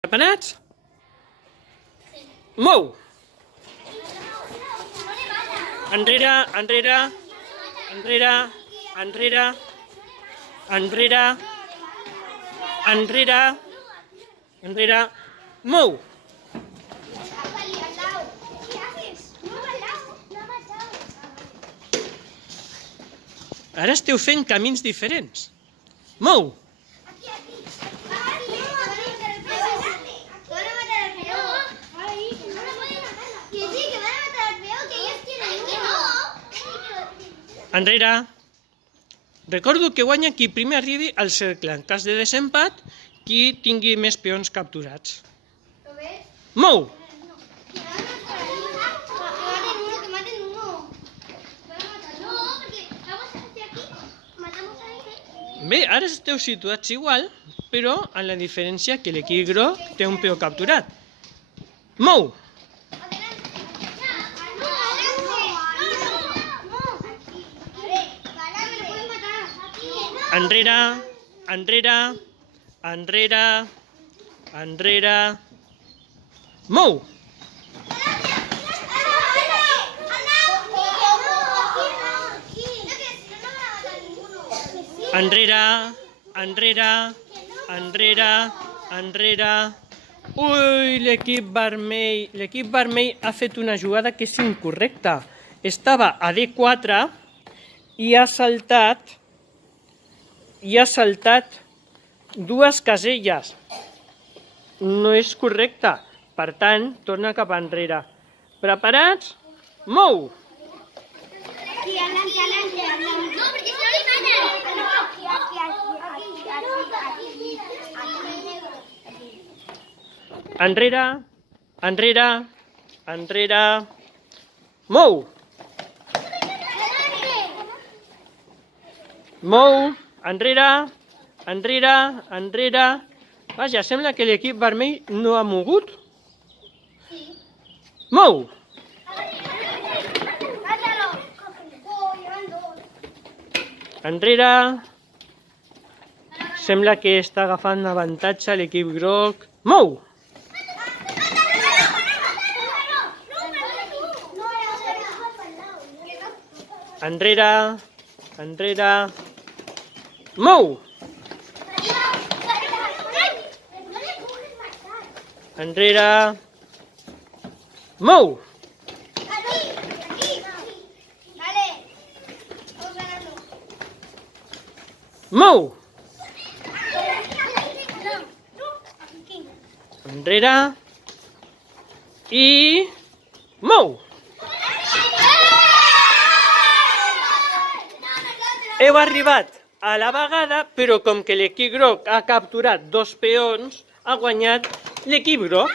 Preparats? Mou! Enrere, enrere, enrere, enrere, enrere, enrere, enrere, mou! Ara esteu fent camins diferents. Mou! Enrere. Recordo que guanya qui primer arribi al cercle. En cas de desempat, qui tingui més peons capturats. Mou! Bé, ara esteu situats igual, però amb la diferència que l'equip groc té un peó capturat. Mou! Enrere, enrere, enrere, enrere, mou! Enrere, enrere, enrere, enrere. Ui, l'equip vermell ha fet una jugada que és incorrecta. Estava a D4 i ha saltat dues caselles. No és correcte. Per tant, torna cap enrere. Preparats? Mou! Enrere, enrere, enrere, mou! Mou, enrere, enrere, enrere. Vaja, sembla que l'equip vermell no ha mogut. Mou! Enrere. Sembla que està agafant avantatge l'equip groc. Mou! Enrere, enrere, mou! Enrere, mou! Mou! Enrere i mou! Heu arribat a la vegada, però com que l'equip groc ha capturat dos peons, ha guanyat l'equip groc.